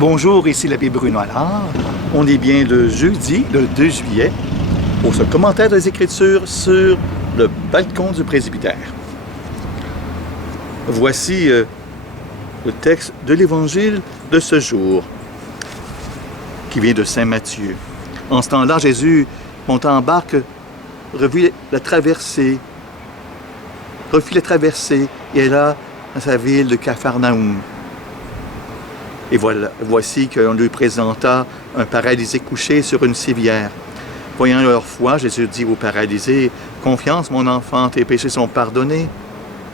Bonjour, ici l'abbé Bruno Allard. On est bien le jeudi, le 2 juillet, pour ce commentaire des Écritures sur le balcon du presbytère. Voici le texte de l'Évangile de ce jour, qui vient de Saint Matthieu. En ce temps-là, Jésus, montant en barque, refit la traversée et alla dans sa ville de Capharnaüm. Et voici qu'on lui présenta un paralysé couché sur une civière. Voyant leur foi, Jésus dit au paralysé, « Confiance, mon enfant, tes péchés sont pardonnés. »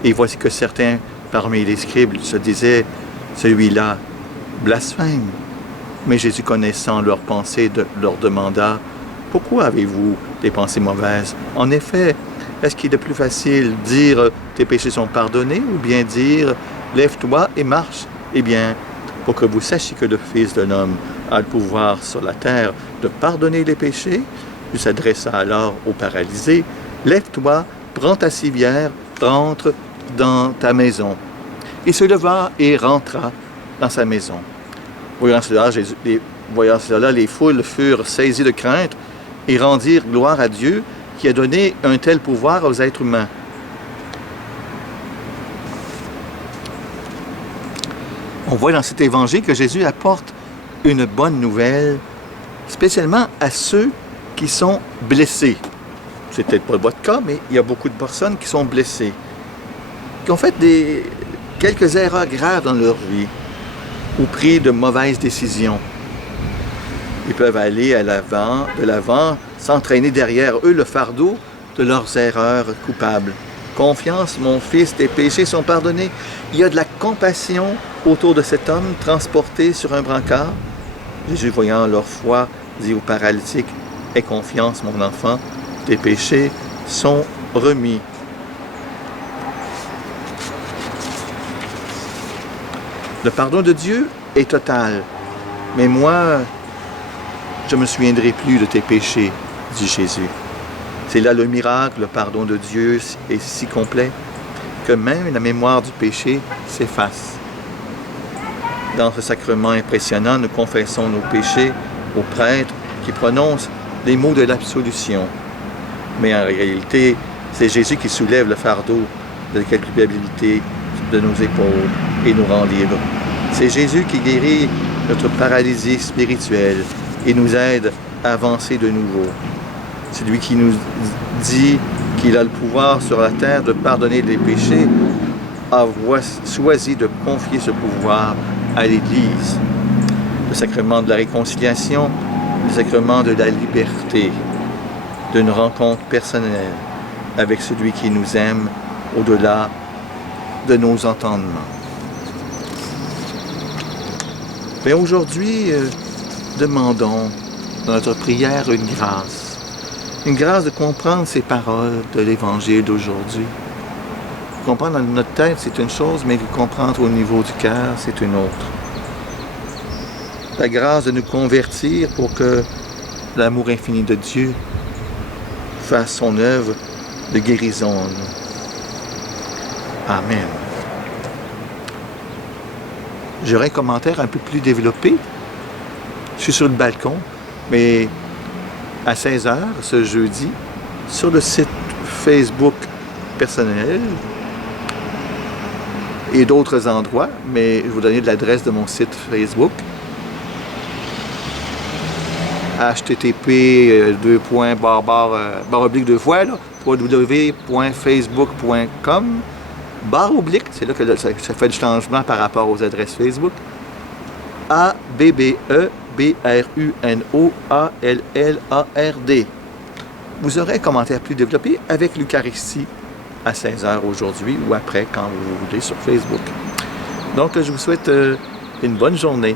Et voici que certains parmi les scribes se disaient, « Celui-là blasphème. » Mais Jésus, connaissant leurs pensées, leur demanda, « Pourquoi avez-vous des pensées mauvaises? En effet, est-ce qu'il est plus facile dire « Tes péchés sont pardonnés » ou bien dire « Lève-toi et marche » ? Eh bien, pour que vous sachiez que le Fils de l'homme a le pouvoir sur la terre de pardonner les péchés, il s'adressa alors au paralysé, « Lève-toi, prends ta civière, rentre dans ta maison. » Il se leva et rentra dans sa maison. Voyant cela, les foules furent saisies de crainte et rendirent gloire à Dieu qui a donné un tel pouvoir aux êtres humains. On voit dans cet évangile que Jésus apporte une bonne nouvelle, spécialement à ceux qui sont blessés. C'est peut-être pas votre cas, mais il y a beaucoup de personnes qui sont blessées, qui ont fait quelques erreurs graves dans leur vie ou pris de mauvaises décisions. Ils peuvent aller de l'avant, s'entraîner derrière eux le fardeau de leurs erreurs coupables. Confiance, mon fils, tes péchés sont pardonnés. Il y a de la compassion autour de cet homme transporté sur un brancard. Jésus, voyant leur foi, dit au paralytique, « Aie confiance, mon enfant, tes péchés sont remis. » Le pardon de Dieu est total. Mais moi, je ne me souviendrai plus de tes péchés, dit Jésus. C'est là le miracle, le pardon de Dieu est si complet que même la mémoire du péché s'efface. Dans ce sacrement impressionnant, nous confessons nos péchés au prêtre qui prononce les mots de l'absolution. Mais en réalité, c'est Jésus qui soulève le fardeau de la culpabilité de nos épaules et nous rend libres. C'est Jésus qui guérit notre paralysie spirituelle et nous aide à avancer de nouveau. C'est lui qui nous dit qu'il a le pouvoir sur la terre de pardonner les péchés, a choisi de confier ce pouvoir à l'Église. Le sacrement de la réconciliation, le sacrement de la liberté, d'une rencontre personnelle avec celui qui nous aime au-delà de nos entendements. Mais aujourd'hui, demandons dans notre prière une grâce de comprendre ces paroles de l'Évangile d'aujourd'hui. Comprendre dans notre tête, c'est une chose, mais comprendre au niveau du cœur, c'est une autre. La grâce de nous convertir pour que l'amour infini de Dieu fasse son œuvre de guérison en nous. Amen. J'aurai un commentaire un peu plus développé. Je suis sur le balcon, mais à 16h ce jeudi, sur le site Facebook personnel et d'autres endroits, mais je vais vous donner l'adresse de mon site Facebook. http://www.facebook.com /, c'est là que ça fait le changement par rapport aux adresses Facebook. ABBEBRUNOALLARD. Vous aurez un commentaire plus développé avec l'Eucharistie à 16h aujourd'hui ou après, quand vous voulez, sur Facebook. Donc, je vous souhaite une bonne journée.